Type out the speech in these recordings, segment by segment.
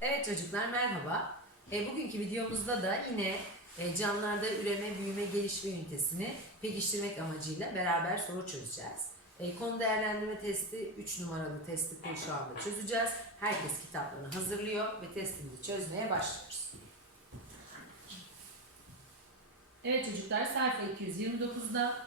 Evet çocuklar merhaba. E, bugünkü videomuzda da yine e, canlılarda üreme, büyüme, gelişme ünitesini pekiştirmek amacıyla beraber soru çözeceğiz. E, konu değerlendirme testi 3 numaralı testi şu anda çözeceğiz. Herkes kitaplarını hazırlıyor ve testimizi çözmeye başlıyoruz. Evet çocuklar sayfa 229'da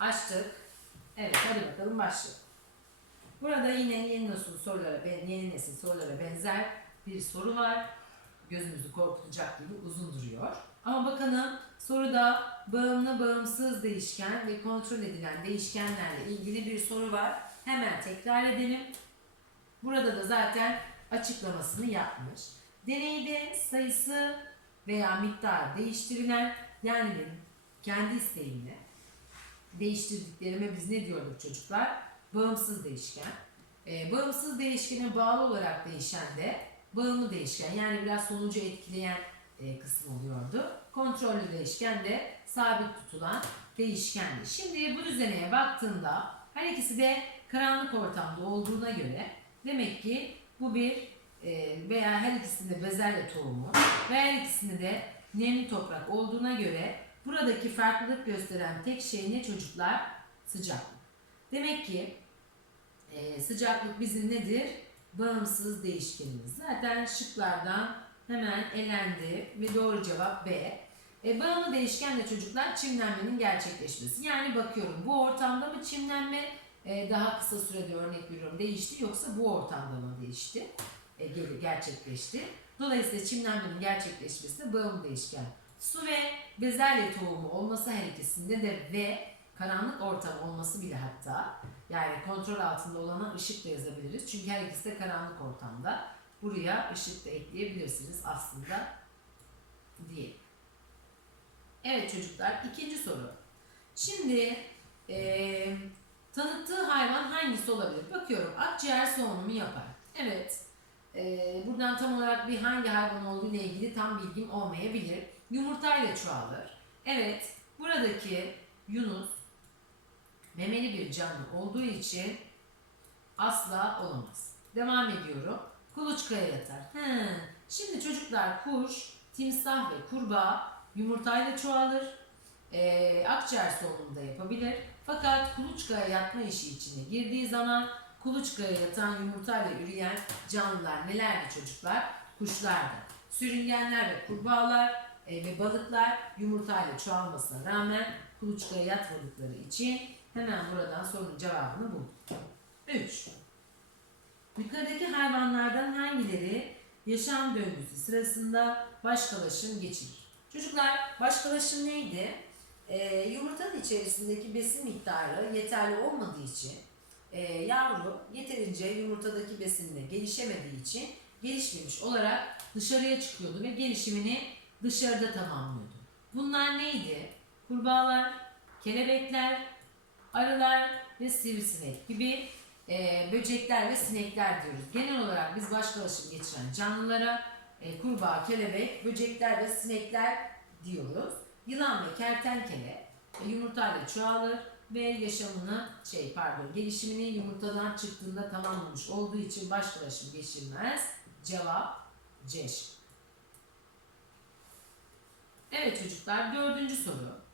açtık. Evet hadi bakalım başlayalım. Burada yine yeni nesil sorulara, yeni nesil sorulara benzer bir soru var. Gözümüzü korkutacak gibi uzun duruyor. Ama bakalım soruda bağımlı bağımsız değişken ve kontrol edilen değişkenlerle ilgili bir soru var. Hemen tekrar edelim. Burada da zaten açıklamasını yapmış. Deneyde sayısı veya miktar değiştirilen yani benim kendi isteğimle değiştirdiklerime biz ne diyorduk çocuklar? Bağımsız değişken. Ee, bağımsız değişkene bağlı olarak değişen de bağımlı değişken yani biraz sonucu etkileyen e, kısım oluyordu. Kontrollü değişken de sabit tutulan değişkendi. Şimdi bu düzeneye baktığında her ikisi de karanlık ortamda olduğuna göre demek ki bu bir e, veya her ikisinde bezelye tohumu ve her ikisinde de nemli toprak olduğuna göre buradaki farklılık gösteren tek şey ne çocuklar? Sıcaklık. Demek ki e, sıcaklık bizim nedir? Bağımsız değişkenimiz. Zaten şıklardan hemen elendi ve doğru cevap B. E, bağımlı değişkenle çocuklar çimlenmenin gerçekleşmesi. Yani bakıyorum bu ortamda mı çimlenme e, daha kısa sürede örnek veriyorum değişti yoksa bu ortamda mı değişti? E, geri gerçekleşti. Dolayısıyla çimlenmenin gerçekleşmesi de bağımlı değişken. Su ve bezelye tohumu olması her ikisinde de ve karanlık ortam olması bile hatta yani kontrol altında olana ışık da yazabiliriz. Çünkü her ikisi de karanlık ortamda. Buraya ışık da ekleyebilirsiniz aslında diye. Evet çocuklar ikinci soru. Şimdi eee tanıttığı hayvan hangisi olabilir? Bakıyorum akciğer soğunumu yapar. Evet. Eee, buradan tam olarak bir hangi hayvan olduğu ile ilgili tam bilgim olmayabilir. Yumurtayla çoğalır. Evet. Buradaki Yunus memeli bir canlı olduğu için asla olamaz. Devam ediyorum. Kuluçkaya yatar. He. Şimdi çocuklar kuş, timsah ve kurbağa yumurtayla çoğalır. Ee, akciğer solunumu da yapabilir. Fakat kuluçkaya yatma işi içine girdiği zaman kuluçkaya yatan yumurtayla üreyen canlılar nelerdi çocuklar? Kuşlardı. Sürüngenler ve kurbağalar e, ve balıklar yumurtayla çoğalmasına rağmen kuluçkaya yatmadıkları için hemen buradan sorunun cevabını bulduk. 3. Yukarıdaki hayvanlardan hangileri yaşam döngüsü sırasında başkalaşım geçirir? Çocuklar başkalaşım neydi? Ee, yumurtanın içerisindeki besin miktarı yeterli olmadığı için e, yavru yeterince yumurtadaki besinle gelişemediği için gelişmemiş olarak dışarıya çıkıyordu ve gelişimini dışarıda tamamlıyordu. Bunlar neydi? Kurbağalar, kelebekler, arılar ve sivrisinek gibi e, böcekler ve sinekler diyoruz. Genel olarak biz başkalaşım geçiren canlılara e, kurbağa, kelebek, böcekler ve sinekler diyoruz. Yılan ve kertenkele e, yumurtayla çoğalır ve yaşamını şey pardon gelişimini yumurtadan çıktığında tamamlamış olduğu için başkalaşım geçirmez. Cevap C. Evet çocuklar dördüncü soru.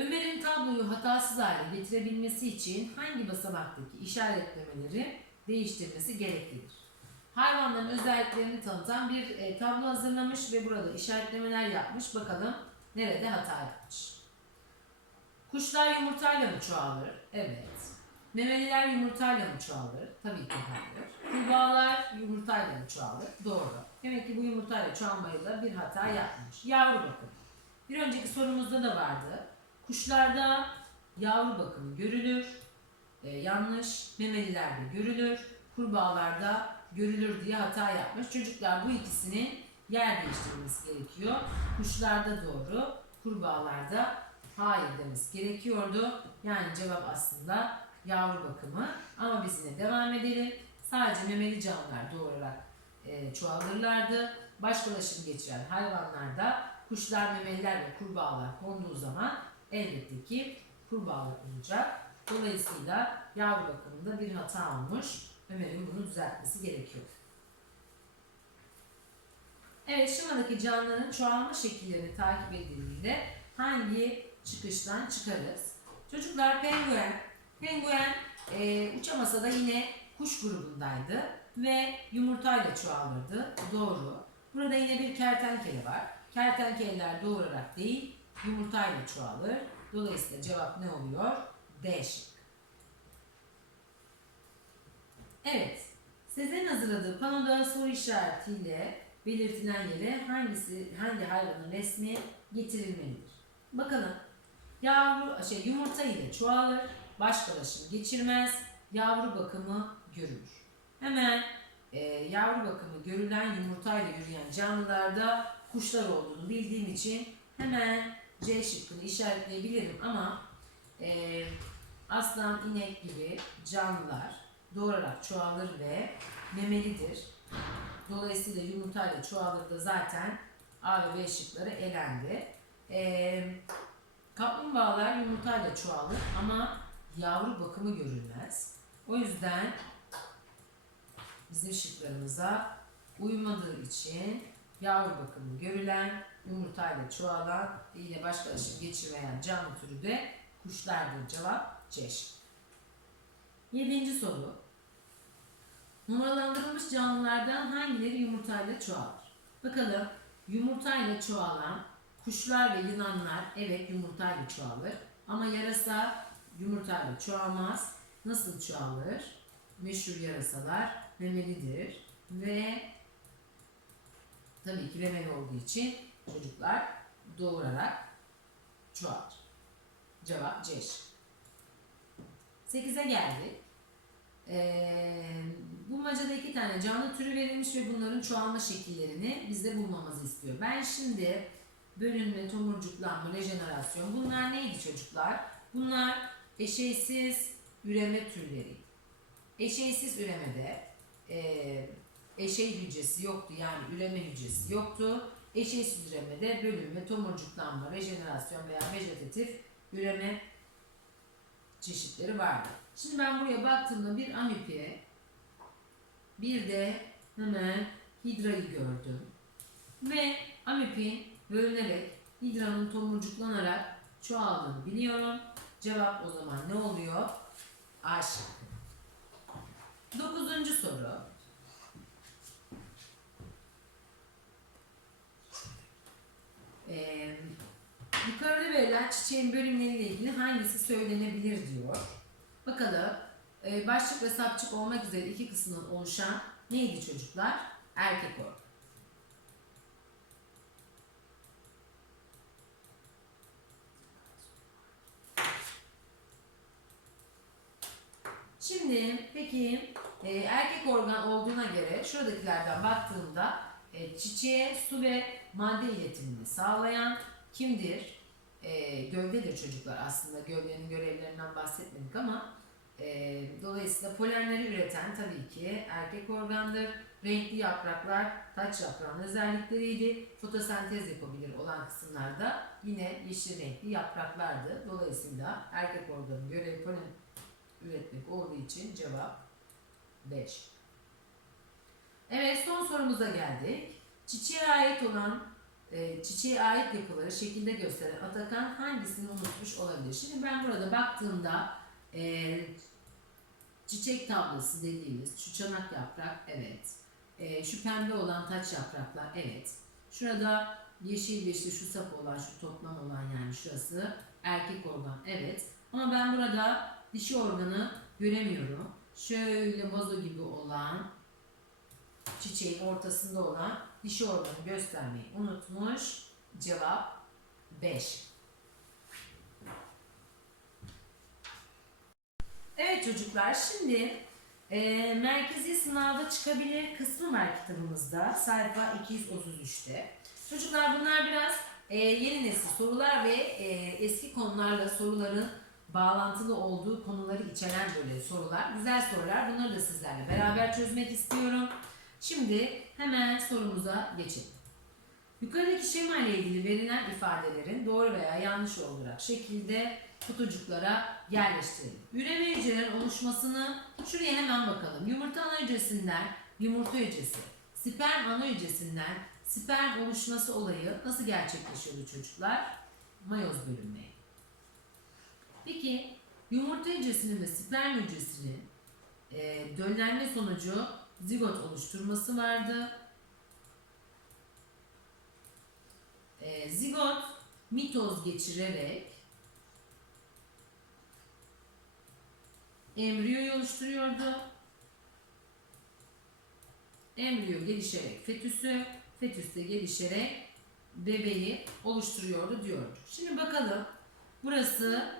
Ömer'in tabloyu hatasız hale getirebilmesi için hangi basamaktaki işaretlemeleri değiştirmesi gereklidir? Hayvanların özelliklerini tanıtan bir e, tablo hazırlamış ve burada işaretlemeler yapmış. Bakalım nerede hata yapmış. Kuşlar yumurtayla mı çoğalır? Evet. Memeliler yumurtayla mı çoğalır? Tabii ki hayır. Kurbağalar yumurtayla mı çoğalır? Doğru. Demek ki bu yumurtayla çoğalmayı bir hata yapmış. Yavru bakımı. Bir önceki sorumuzda da vardı. Kuşlarda yavru bakımı görülür. Ee, yanlış. Memelilerde görülür. Kurbağalarda görülür diye hata yapmış. Çocuklar bu ikisinin yer değiştirmesi gerekiyor. Kuşlarda doğru, kurbağalarda hayır demesi gerekiyordu. Yani cevap aslında yavru bakımı. Ama biz yine devam edelim. Sadece memeli canlılar doğurarak e, çoğalırlardı. Başkalaşım geçiren hayvanlarda kuşlar, memeliler ve kurbağalar konduğu zaman elbette ki kurbağalar olacak. Dolayısıyla yavru bakımında bir hata olmuş. Ömer'in bunu düzeltmesi gerekiyor. Evet şemadaki canlıların çoğalma şekillerini takip edildiğinde hangi çıkıştan çıkarız? Çocuklar penguen. Penguen e, uçamasa da yine kuş grubundaydı ve yumurtayla çoğalırdı. Doğru. Burada yine bir kertenkele var. Kertenkeleler doğurarak değil yumurtayla çoğalır. Dolayısıyla cevap ne oluyor? D şıkkı. Evet. Sezen hazırladığı panoda soru işaretiyle belirtilen yere hangisi hangi hayvanın resmi getirilmelidir? Bakalım. Yavru şey yumurta ile çoğalır, başkalaşım geçirmez, yavru bakımı görülür. Hemen e, yavru bakımı görülen yumurtayla yürüyen canlılarda kuşlar olduğunu bildiğim için hemen C şıkkını işaretleyebilirim ama e, aslan, inek gibi canlılar doğurarak çoğalır ve memelidir. Dolayısıyla yumurtayla çoğalır da zaten A ve B şıkları elendi. Ee, kaplumbağalar yumurtayla çoğalır ama yavru bakımı görülmez. O yüzden bizim şıklarımıza uymadığı için yavru bakımı görülen, yumurtayla çoğalan, yine başkalaşım geçirmeyen canlı türü de kuşlardır. Cevap şıkkı. Yedinci soru. Numaralandırılmış canlılardan hangileri yumurtayla çoğalır? Bakalım yumurtayla çoğalan kuşlar ve yılanlar evet yumurtayla çoğalır. Ama yarasa yumurtayla çoğalmaz. Nasıl çoğalır? Meşhur yarasalar memelidir ve tabii ki memeli olduğu için çocuklar doğurarak çoğalır. Cevap C şıkkı. 8'e geldik. Ee, bulmacada iki tane canlı türü verilmiş ve bunların çoğalma şekillerini bizde bulmamızı istiyor. Ben şimdi bölünme, tomurcuklanma, rejenerasyon bunlar neydi çocuklar? Bunlar eşeysiz üreme türleri. Eşeysiz üremede e, eşey hücresi yoktu yani üreme hücresi yoktu. Eşeysiz üremede bölünme, tomurcuklanma, rejenerasyon veya vejetatif üreme çeşitleri vardı. Şimdi ben buraya baktığımda bir amüpiye, bir de hemen hidrayı gördüm. Ve amüpin bölünerek hidranın tomurcuklanarak çoğaldığını biliyorum. Cevap o zaman ne oluyor? A. Dokuzuncu soru. Ee, çiçeğin bölümleriyle ilgili hangisi söylenebilir diyor. Bakalım e, başlık ve sapçık olmak üzere iki kısımdan oluşan neydi çocuklar? Erkek organ. Şimdi peki e, erkek organ olduğuna göre şuradakilerden baktığımda e, çiçeğe su ve madde iletimini sağlayan kimdir? E, gövdedir çocuklar aslında gövdenin görevlerinden bahsetmedik ama e, dolayısıyla polenleri üreten tabii ki erkek organdır. Renkli yapraklar taç yaprağının özellikleriydi. Fotosentez yapabilir olan kısımlarda yine yeşil renkli yapraklardı. Dolayısıyla erkek organın görevi polen üretmek olduğu için cevap 5. Evet son sorumuza geldik. Çiçeğe ait olan e, çiçeğe ait yapıları şekilde gösteren Atakan hangisini unutmuş olabilir? Şimdi ben burada baktığımda e, çiçek tablası dediğimiz şu çanak yaprak evet. E, şu pembe olan taç yapraklar evet. Şurada yeşil ve işte şu sap olan şu toplam olan yani şurası erkek organ evet. Ama ben burada dişi organı göremiyorum. Şöyle vazo gibi olan çiçeğin ortasında olan dişi organı göstermeyi unutmuş. Cevap 5. Evet çocuklar şimdi e, merkezi sınavda çıkabilir kısmı var kitabımızda sayfa 233'te. Çocuklar bunlar biraz e, yeni nesil sorular ve e, eski konularla soruların bağlantılı olduğu konuları içeren böyle sorular. Güzel sorular. Bunları da sizlerle beraber çözmek istiyorum. Şimdi hemen sorumuza geçelim. Yukarıdaki şema ile ilgili verilen ifadelerin doğru veya yanlış olarak şekilde kutucuklara yerleştirelim. Üreme hücrelerin oluşmasını şuraya hemen bakalım. Yumurta ana hücresinden yumurta hücresi, sperm ana hücresinden sperm oluşması olayı nasıl gerçekleşiyordu çocuklar? Mayoz bölünmeyle. Peki yumurta hücresinin ve sperm hücresinin e, döllenme sonucu zigot oluşturması vardı. E, zigot mitoz geçirerek embriyoyu oluşturuyordu. Embriyo gelişerek fetüsü, fetüs de gelişerek bebeği oluşturuyordu diyor. Şimdi bakalım. Burası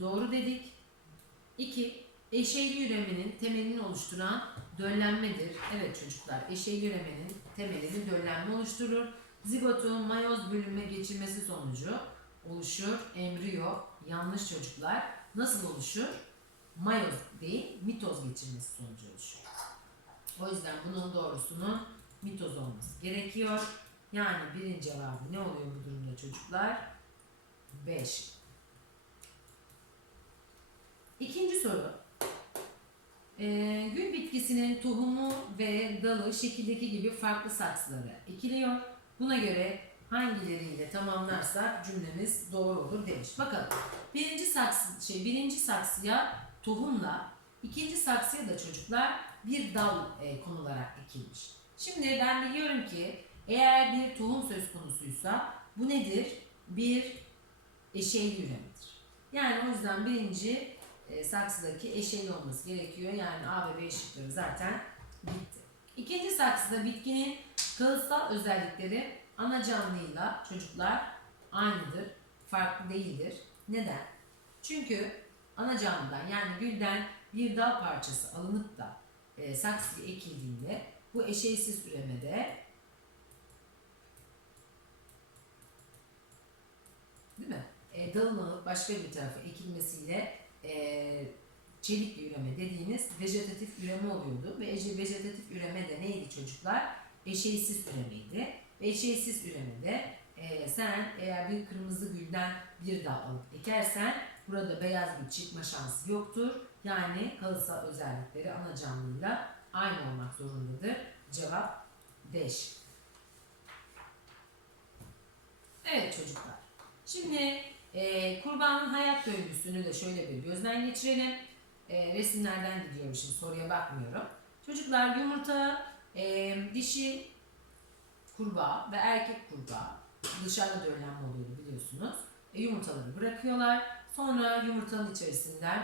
doğru dedik. 2. Eşeyli üremenin temelini oluşturan döllenmedir. Evet çocuklar, eşeyli üremenin temelini döllenme oluşturur. Zigotun mayoz bölünme geçirmesi sonucu oluşur. Embriyo, yanlış çocuklar. Nasıl oluşur? Mayoz değil, mitoz geçirmesi sonucu oluşur. O yüzden bunun doğrusunun mitoz olması gerekiyor. Yani birinci cevabı ne oluyor bu durumda çocuklar? 5. İkinci soru. Ee, gül bitkisinin tohumu ve dalı şekildeki gibi farklı saksılara ekiliyor. Buna göre hangileriyle tamamlarsak cümlemiz doğru olur demiş. Bakalım. Birinci saksı şey birinci saksıya tohumla, ikinci saksıya da çocuklar bir dal e, konularak ekilmiş. Şimdi ben biliyorum ki eğer bir tohum söz konusuysa bu nedir? Bir eşeyli üremedir. Yani o yüzden birinci e, saksıdaki eşeyli olması gerekiyor. Yani A ve B şıkları zaten bitti. İkinci saksıda bitkinin kalıtsal özellikleri ana canlıyla çocuklar aynıdır. Farklı değildir. Neden? Çünkü ana canlıdan yani gülden bir dal parçası alınıp da e, saksıya ekildiğinde bu eşeysiz üremede değil mi? E, dalın alıp başka bir tarafa ekilmesiyle e, çelik üreme dediğimiz vejetatif üreme oluyordu. Ve eje- vejetatif üreme de neydi çocuklar? Eşeysiz üremeydi. Ve eşeysiz üremede e, sen eğer bir kırmızı gülden bir dal alıp ekersen burada beyaz gül çıkma şansı yoktur. Yani kalıtsal özellikleri ana canlıyla aynı olmak zorundadır. Cevap 5. Evet çocuklar. Şimdi e, kurbanın hayat döngüsünü de şöyle bir gözden geçirelim. E, resimlerden gidiyorum şimdi soruya bakmıyorum. Çocuklar yumurta, e, dişi kurbağa ve erkek kurbağa dışarıda döllenme oluyordu biliyorsunuz. E, yumurtaları bırakıyorlar. Sonra yumurtanın içerisinden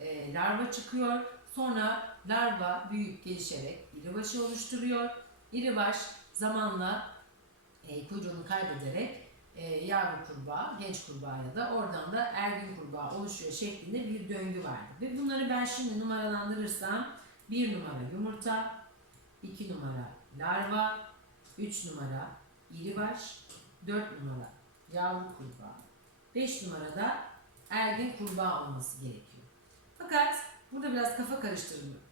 e, larva çıkıyor. Sonra larva büyüyüp gelişerek iribaşı oluşturuyor. İribaş zamanla e, kuyruğunu kaybederek e, yavru kurbağa, genç kurbağaya da oradan da ergin kurbağa oluşuyor şeklinde bir döngü vardı. Ve bunları ben şimdi numaralandırırsam bir numara yumurta, iki numara larva, üç numara iribaş, dört numara yavru kurbağa, beş numarada ergin kurbağa olması gerekiyor. Fakat burada biraz kafa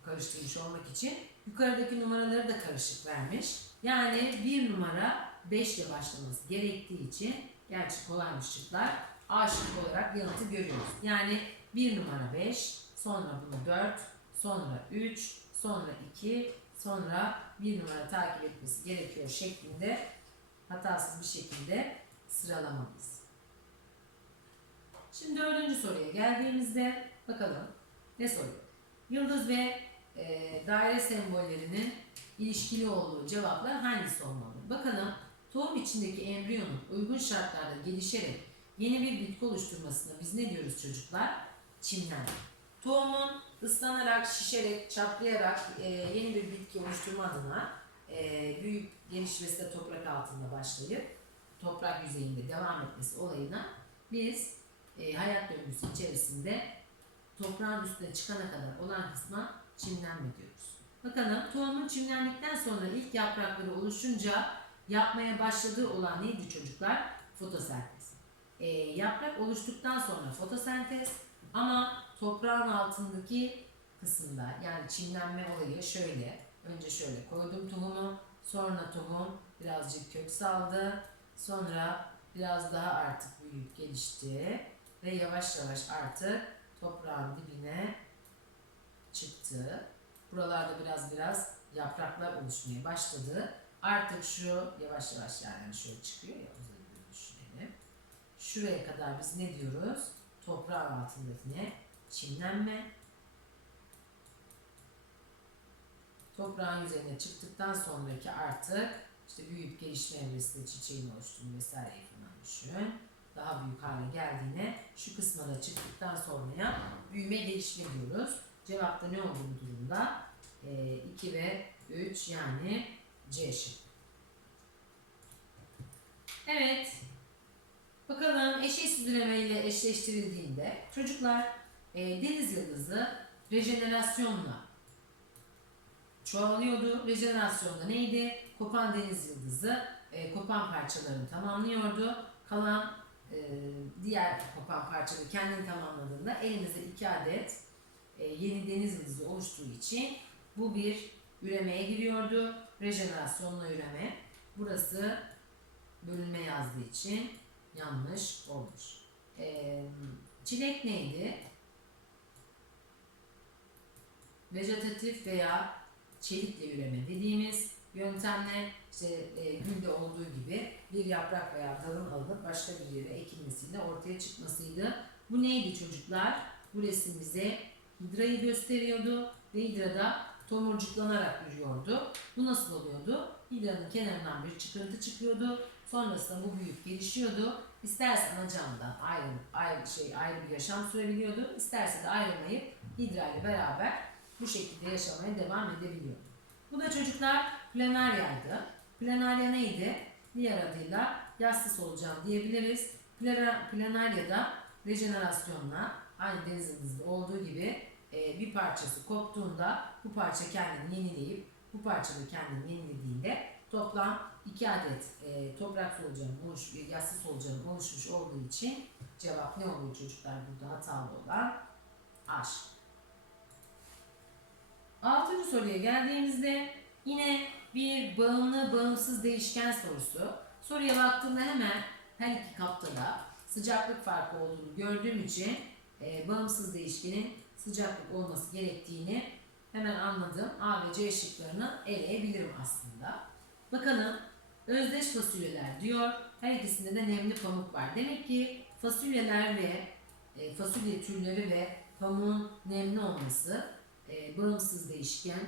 karıştırmış, olmak için yukarıdaki numaraları da karışık vermiş. Yani bir numara 5 ile başlaması gerektiği için gerçi kolaymış şıklar. A şıkkı olarak yanıtı görüyoruz. Yani bir numara 5, sonra bunu 4, sonra 3, sonra 2, sonra bir numara takip etmesi gerekiyor şeklinde hatasız bir şekilde sıralamalıyız. Şimdi dördüncü soruya geldiğimizde bakalım ne soruyor? Yıldız ve e, daire sembollerinin ilişkili olduğu cevaplar hangisi olmalı? Bakalım tohum içindeki embriyonun uygun şartlarda gelişerek yeni bir bitki oluşturmasına biz ne diyoruz çocuklar? Çimlenme. Tohumun ıslanarak, şişerek, çatlayarak e, yeni bir bitki oluşturma adına e, büyük gelişmesi de toprak altında başlayıp toprak yüzeyinde devam etmesi olayına biz e, hayat döngüsü içerisinde toprağın üstüne çıkana kadar olan kısma çimlenme diyoruz. Bakalım tohumun çimlendikten sonra ilk yaprakları oluşunca yapmaya başladığı olan neydi çocuklar? Fotosentez. E, yaprak oluştuktan sonra fotosentez ama toprağın altındaki kısımda yani çimlenme olayı şöyle. Önce şöyle koydum tohumu, sonra tohum birazcık kök saldı, sonra biraz daha artık büyüyüp gelişti ve yavaş yavaş artık toprağın dibine çıktı. Buralarda biraz biraz yapraklar oluşmaya başladı Artık şu yavaş yavaş yani şöyle çıkıyor ya uzadığını düşünelim. Şuraya kadar biz ne diyoruz? Toprağın altındakine çimlenme. Toprağın üzerine çıktıktan sonraki artık işte büyüyüp gelişme evresinde çiçeğin oluştuğunu vesaire falan düşün. Daha büyük hale geldiğine şu kısma da çıktıktan sonraya büyüme gelişme diyoruz. Cevapta ne oldu bu durumda? 2 ve 3 yani C şıkkı. Evet. Bakalım eşeğsiz üreme ile eşleştirildiğinde çocuklar e, deniz yıldızı rejenerasyonla çoğalıyordu. Rejenerasyonda neydi? Kopan deniz yıldızı e, kopan parçalarını tamamlıyordu. Kalan e, diğer kopan parçaları kendini tamamladığında elimizde iki adet e, yeni deniz yıldızı oluştuğu için bu bir üremeye giriyordu. Rejenerasyonla üreme. Burası bölünme yazdığı için yanlış olmuş. E, çilek neydi? Vegetatif veya çelikle üreme dediğimiz yöntemle işte e, gülde olduğu gibi bir yaprak veya dalın alınıp başka bir yere ekilmesiyle ortaya çıkmasıydı. Bu neydi çocuklar? Bu resim bize hidrayı gösteriyordu ve hidrada tomurcuklanarak yürüyordu. Bu nasıl oluyordu? Hidranın kenarından bir çıkıntı çıkıyordu. Sonrasında bu büyük gelişiyordu. İsterse anacağından ayrı, ayrı, şey, ayrı bir yaşam sürebiliyordu. İsterse de ayrılmayıp hidra ile beraber bu şekilde yaşamaya devam edebiliyordu. Bu da çocuklar planaryaydı. Planarya neydi? Diğer adıyla yassı solucan diyebiliriz. Plana- Planaryada rejenerasyonla aynı deniz yıldızında olduğu gibi e, bir parçası koptuğunda bu parça kendini yenileyip bu parça da kendini yenilediğinde toplam iki adet e, toprak solucanı oluş, yassı solucanı oluşmuş olduğu için cevap ne oluyor çocuklar burada hatalı olan aşk. Altıncı soruya geldiğimizde yine bir bağımlı bağımsız değişken sorusu. Soruya baktığımda hemen her iki kapta da sıcaklık farkı olduğunu gördüğüm için e, bağımsız değişkenin sıcaklık olması gerektiğini hemen anladım. A ve C şıklarını eleyebilirim aslında. Bakalım özdeş fasulyeler diyor. Her ikisinde de nemli pamuk var. Demek ki fasulyeler ve e, fasulye türleri ve pamuğun nemli olması e, bağımsız değişken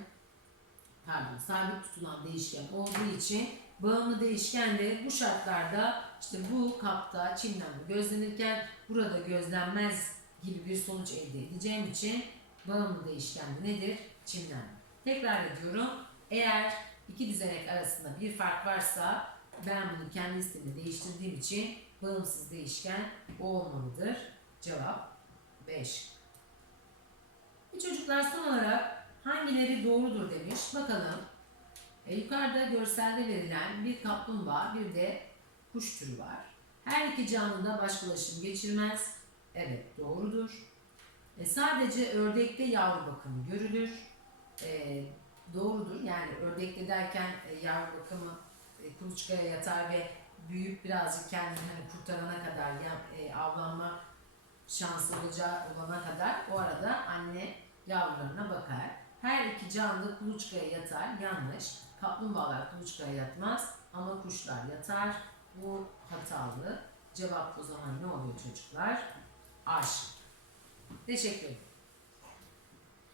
pardon sabit tutulan değişken olduğu için bağımlı değişken de bu şartlarda işte bu kapta çimlenme gözlenirken burada gözlenmez gibi bir sonuç elde edeceğim için bağımlı değişken de nedir? Çimlenme. Tekrar ediyorum. Eğer iki düzenek arasında bir fark varsa ben bunu kendi istemle değiştirdiğim için bağımsız değişken o olmalıdır. Cevap 5. Ve çocuklar son olarak hangileri doğrudur demiş. Bakalım. E, yukarıda görselde verilen bir kaplumbağa bir de kuş türü var. Her iki canlı da başkalaşım geçirmez. Evet doğrudur. E, sadece ördekte yavru bakımı görülür. E, doğrudur. Yani ördekte derken e, yavru bakımı e, kuluçkaya yatar ve büyüyüp birazcık kendini hani kurtarana kadar ya, e, avlanma şansı olacağı olana kadar o arada anne yavrularına bakar. Her iki canlı kuluçkaya yatar. Yanlış. Kaplumbağalar kuluçkaya yatmaz ama kuşlar yatar. Bu hatalı. Cevap o zaman ne oluyor çocuklar? Aşk. Teşekkür ederim.